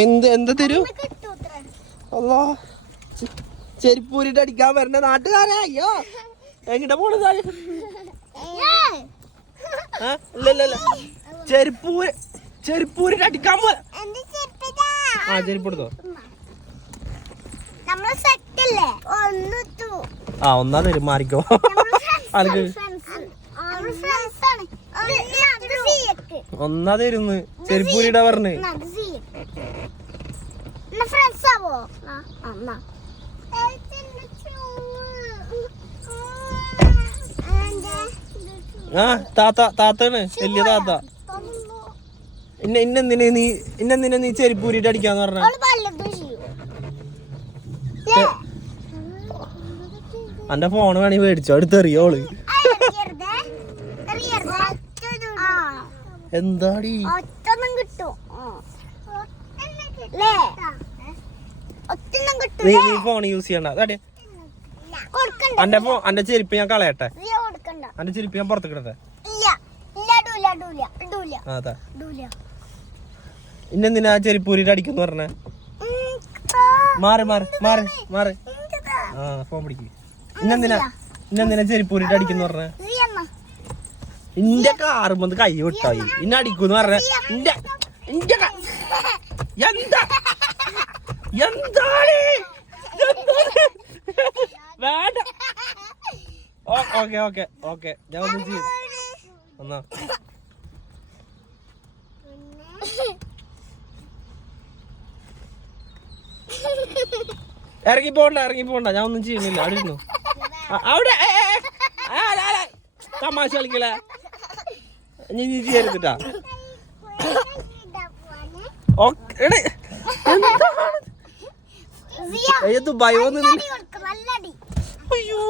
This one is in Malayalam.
എന്താ തരൂ? അല്ലാ ചെരുപ്പൂരിട്ട് അടിക്കാൻ വരണ്ട നാട്ടുകാരെ. അയ്യോ എങ്ങോട്ടാ പോണത്? ഇല്ല ചെരുപ്പൂരിട്ട് അടിക്കാൻ പോ. ആ ചെരുപ്പ് എടുത്തോ. ആ ഒന്നാ തരും മാറിക്കോ. ആൾക്ക് ഒന്നാ തരുന്ന് ചെരുപ്പൂരിടാ പറഞ്ഞ്. ആ താത്താണ് വലിയ താത്ത. ഇന്നെന്തിനാ നീ ചെരുപ്പൂരിട്ട് അടിക്കാന്ന് പറഞ്ഞ? എന്റെ ഫോണ് വേണേ മേടിച്ചോ, അടുത്തെറിയോള്. എന്താടി നീ ഫോൺ യൂസ് ചെയ്യണ്ട. എന്റെ ചെരുപ്പ് ഞാൻ കളയട്ടെ? എന്റെ ചെരുപ്പ് ഞാൻ പുറത്തേക്ക് ഇടട്ടെ? അതാ ഇന്നെന്തിനാ ചെരുപ്പൂരിട്ട് അടിക്കുന്നു പറഞ്ഞ? മാറി ആ ഫോൺ പിടിക്ക്. ഇന്നെന്തിനാ ചെരുപ്പൂരിട്ട് അടിക്കുന്നു പറഞ്ഞ? ഇന്റെ കാറുമ്പോ കൈ വിട്ടായി ഇന്നെ അടിക്കൂന്ന് പറഞ്ഞ. എന്താ എന്താണ് വേണ്ട. ഓക്കെ ഞാൻ ഒന്നും ചെയ്യും. എന്നാ ഇറങ്ങി പോണ്ട ഞാൻ ഒന്നും ചെയ്യുന്നില്ല. അവിടെ ഇരുന്നു. അവിടെ തമാശ കളിക്കല നീ ചെയ്യരുതിട്ടാ. ദുബായ് വന്ന് അയ്യോ